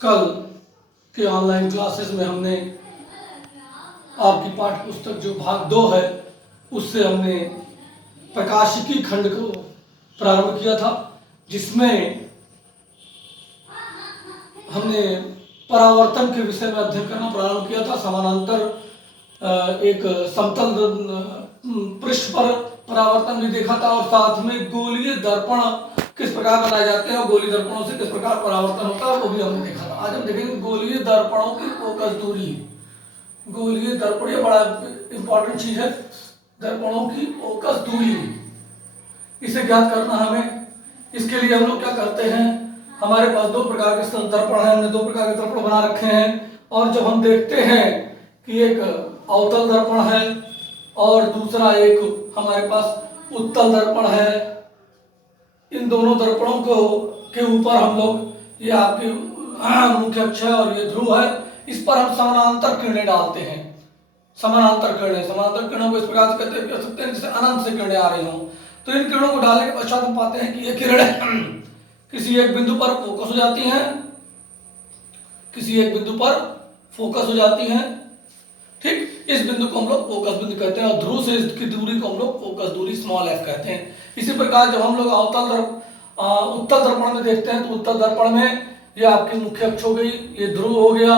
कल के online classes में हमने आपकी पाठ्य पुस्तक जो भाग 2 है उससे हमने प्रकाशिकी खंड को प्रारंभ किया था, जिसमें हमने परावर्तन के विषय में अध्ययन करना प्रारंभ किया था। समानांतर एक समतल पृष्ठ पर परावर्तन भी देखा था और साथ में गोलीय दर्पण किस प्रकार बनाए जाते हैं और गोलीय दर्पणों से किस प्रकार परावर्तन होता है वो भी हमने देखा था। आज हम देखेंगे गोलीय दर्पणों की फोकस दूरी। गोलीय दर्पण ये बड़ा इंपॉर्टेंट चीज है, दर्पणों की फोकस दूरी, इसे ज्ञात करना हमें। इसके लिए हम लोग क्या करते हैं, हमारे पास दो प्रकार के दर्पण हैं, हमने दो प्रकार के दर्पण बना रखे हैं और जब हम देखते हैं कि एक अवतल दर्पण है और दूसरा एक हमारे पास उत्तल दर्पण है, इन दोनों दर्पणों को के ऊपर हम लोग, ये आपके मुख्य अक्ष है और ये ध्रुव है, इस पर हम समानांतर किरणें डालते हैं। समानांतर किरणों को इस प्रकार से कह सकते हैं जैसे अनंत से किरणें आ रही हों। तो इन किरणों को डालने के पश्चात हम पाते हैं कि ये किरणें किसी एक बिंदु पर फोकस हो जाती हैं, किसी एक बिंदु पर फोकस हो जाती हैं। ठीक, इस बिंदु को हम लोग फोकस बिंदु कहते हैं और ध्रुव से इसकी दूरी को हम लोग फोकस दूरी स्मॉल f कहते हैं। इसी प्रकार जब हम लोग उत्तल दर्पण में देखते हैं तो उत्तल दर्पण में ये आपकी मुख्य अक्ष हो गई, ये ध्रुव हो गया,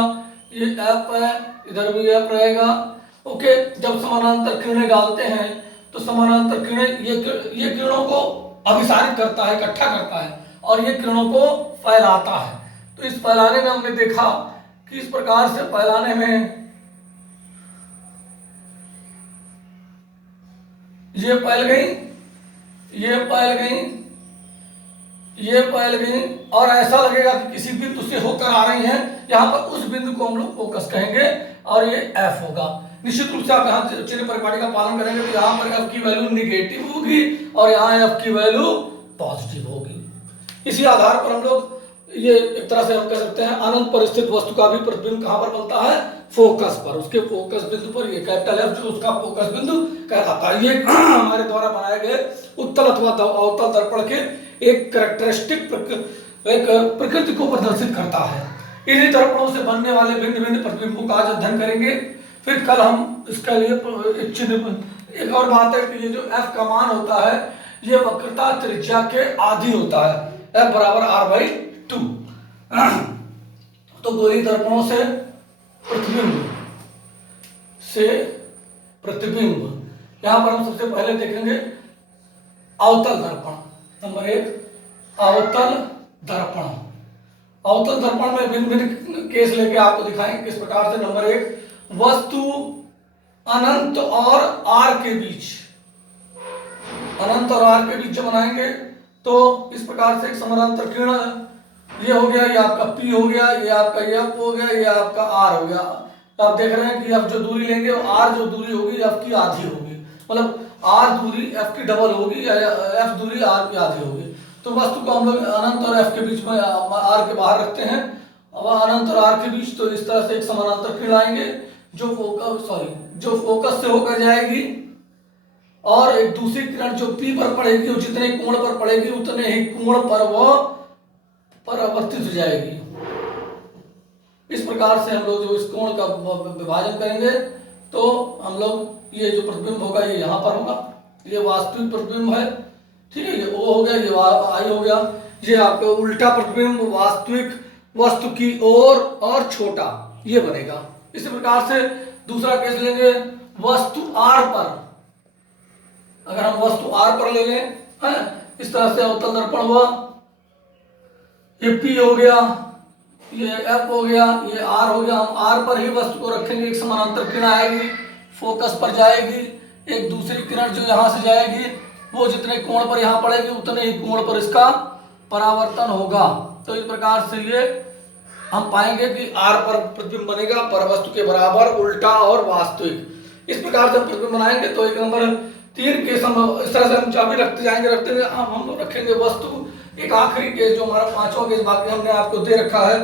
ये f है, इधर भी f रहेगा। ओके, जब समानांतर किरणें डालते हैं तो समानांतर किरणें ये किरणों को अभिसारित करता है, इकट्ठा करता है और ये किरणों को फैलाता है। तो इस फैलाने में हमने देखा कि इस प्रकार से फैलाने में ये फैल गई, ये फैल गई, ये फैल गई और ऐसा लगेगा कि किसी बिंदु से होकर आ रही हैं। यहाँ पर उस बिंदु को हम लोग फोकस कहेंगे और ये f होगा। निश्चित रूप से आप यहाँ चिन्ह परिपाटी का पालन करेंगे तो यहाँ पर f की वैल्यू निगेटिव होगी और यहाँ f की वैल्यू पॉजिटिव होगी। इसी आधार पर हम लोग ये एक तरह से हम कह सकते हैं अनंत पर स्थित वस्तु का भी प्रतिबिंब कहाँ पर बनता है, फोकस पर, उसके फोकस बिंदु पर। ये कैपिटल F जो उसका फोकस बिंदु कहलाता है। ये हमारे द्वारा बनाए गए उत्तल अथवा अवतल दर्पण के एक कैरेक्टरिस्टिक प्रकृति को प्रदर्शित करता है। इन्हीं दर्पणों से बनने वाले भिन्न भिन्न प्रतिबिंबों का आज अध्ययन करेंगे। फिर कल हम इसके लिए एक चिन्ह, एक और बात है कि ये जो f का मान होता है ये वक्रता त्रिज्या के आधी होता है, f बराबर r/2। तो गोलीय दर्पणों से प्रतिबिंब यहां पर हम सबसे पहले देखेंगे अवतल दर्पण। नंबर 1 अवतल दर्पण। अवतल दर्पण में भिन्न भिन्न केस लेके आपको दिखाएंगे किस प्रकार से। नंबर 1, वस्तु अनंत और r के बीच, अनंत और r के बीच जब बनाएंगे तो इस प्रकार से एक समानांतर किरण, ये हो गया, ये आपका P हो गया, ये आपका F हो गया, ये आपका R हो गया। तो आप देख रहे हैं कि F जो दूरी लेंगे वो R जो दूरी होगी F की आधी होगी, मतलब R दूरी F की डबल होगी या F दूरी R की आधी होगी। तो वस्तु को हम लोग अनंत और F के बीच में R के बाहर रखते हैं। अब अनंत और R के बीच तो इस तरह से एक समानांतर किरण आएंगे जो फोकस से होकर जाएगी और एक दूसरी किरण जो P पर पड़ेगी, वो जितने कोण पर पड़ेगी उतने ही कोण पर वो परावर्तित हो जाएगी। इस प्रकार से हम लोग जो इस कोण का विभाजन करेंगे तो हम लोग ये जो प्रतिबिंब होगा ये यहाँ पर होगा, ये वास्तविक प्रतिबिंब है। ठीक है, ये O हो गया, ये I हो गया, ये आपका उल्टा प्रतिबिंब वास्तविक वस्तु की ओर और छोटा ये बनेगा। इसी प्रकार से दूसरा केस लेंगे वस्तु R पर। अगर हम वस्तु R पर ले लें, इस तरह से अवतल दर्पण हुआ, ये P हो गया, ये F हो गया, ये R हो गया। हम R पर ही वस्तु को रखेंगे, एक समानांतर किरण आएगी, फोकस पर जाएगी, एक दूसरी किरण जो यहाँ से जाएगी वो जितने कोण पर यहाँ पड़ेगी उतने ही कोण पर इसका परावर्तन होगा। तो इस प्रकार से ये हम पाएंगे कि R पर प्रतिबिंब बनेगा पर वस्तु के बराबर, उल्टा और वास्तविक। इस प्रकार से प्रतिबिंब बनाएंगे तो 1 नंबर 3 केस हम इस तरह से हम चाबी रखते जाएंगे, हम रखेंगे वस्तु। एक आखिरी केस जो हमारा 5वां केस बाकी हमने आपको दे रखा है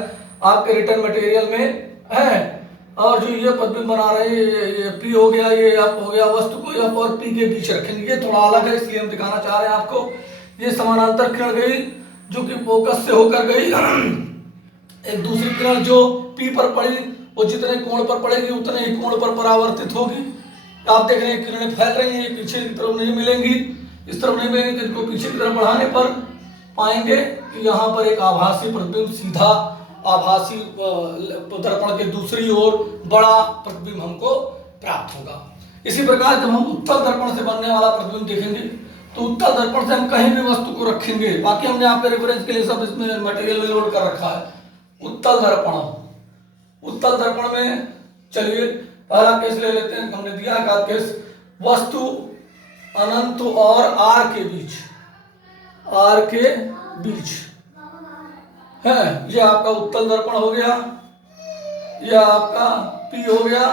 आपके रिटर्न मटेरियल में है, और जो ये प्रतिबिंब बना रहे हैं ये P हो गया, ये F हो गया, वस्तु को F और P के बीच रखेंगे। ये थोड़ा अलग है इसलिए हम दिखाना चाह रहे हैं आपको। ये समानांतर किरण गई जो कि फोकस से होकर गई एक दूसरी किरण जो P पर पड़ी वो जितने कोण पर पड़ेगी उतने ही कोण पर परावर्तित होगी। आप देख रहे हैं किरणें फैल रही हैं, पीछे की तरफ नहीं मिलेंगी, इस तरफ नहीं मिलेंगी, तो इनको पीछे की तरफ बढ़ाने पर पाएंगे कि यहाँ पर एक आभासी प्रतिबिंब सीधा आभासी दर्पण के दूसरी ओर बड़ा प्रतिबिंब हमको प्राप्त होगा। इसी प्रकार जब हम उत्तल दर्पण से बनने वाला प्रतिबिंब देखेंगे तो उत्तल दर्पण से हम कहीं भी वस्तु को रखेंगे, बाकी हमने आपके रेफरेंस के लिए सब इसमें मटेरियल में लोड कर रखा है। उत्तल दर्पण में चलिए पहला केस ले लेते हैं, हमने दिया का केस वस्तु अनंत और आर के बीच है, ये आपका उत्तल दर्पण हो गया, ये आपका P हो गया,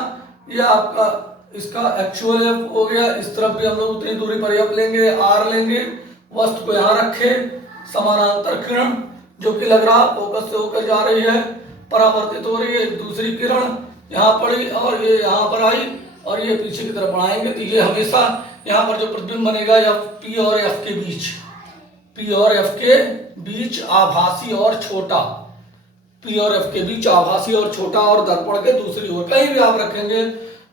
ये आपका इसका एक्चुअल F हो गया। इस तरफ भी हम लोग उतनी दूरी पर F लेंगे, R लेंगे, वस्तु को यहाँ रखे, समानांतर किरण जो कि लग रहा फोकस से होकर जा रही है, परावर्तित हो रही है, दूसरी किरण यहाँ पड़ी और ये यहाँ पर आई और ये पीछे की तरफ बढ़ाएंगे, तो ये हमेशा यहाँ पर जो प्रतिबिंब बनेगा P और F के बीच आभासी और छोटा, P और F के बीच आभासी और छोटा, और दर्पण के दूसरी ओर कहीं भी आप रखेंगे,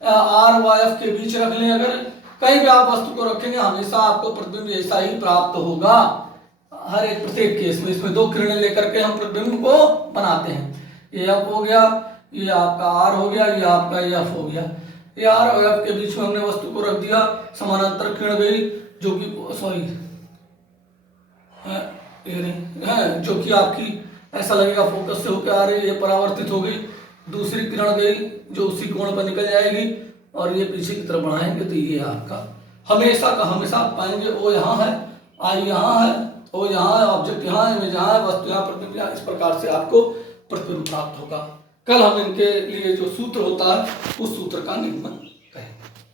R व F के बीच रख लें, अगर कहीं भी आप वस्तु को रखेंगे हमेशा आपको प्रतिबिंब ऐसा ही प्राप्त होगा हर एक प्रत्येक केस में। इसमें दो किरणें लेकर के हम प्रतिबिंब को बनाते हैं। ये F हो गया, ये आपका R हो गया, ये आपका F हो गया। ये R और F के बीच में हमने वस्तु को रख दिया, समानांतर किरण गई जो कि जो कि आपकी ऐसा लगेगा फोकस से होकर आ रही है, ये परावर्तित हो गई, दूसरी किरण गई जो उसी कोण पर निकल जाएगी और ये पीछे की तरफ बढ़ाएंगे, तो ये आपका हमेशा का हमेशा आप पाएंगे O यहाँ है, I यहाँ है, O यहाँ है, ऑब्जेक्ट यहाँ है, इमेज यहाँ है, वस्तु यहाँ, प्रतिबिंब यहाँ, इस प्रकार से आपको प्रतिबिंब प्राप्त होगा। कल हम इनके लिए जो सूत्र होता है उस सूत्र का निगमन करेंगे।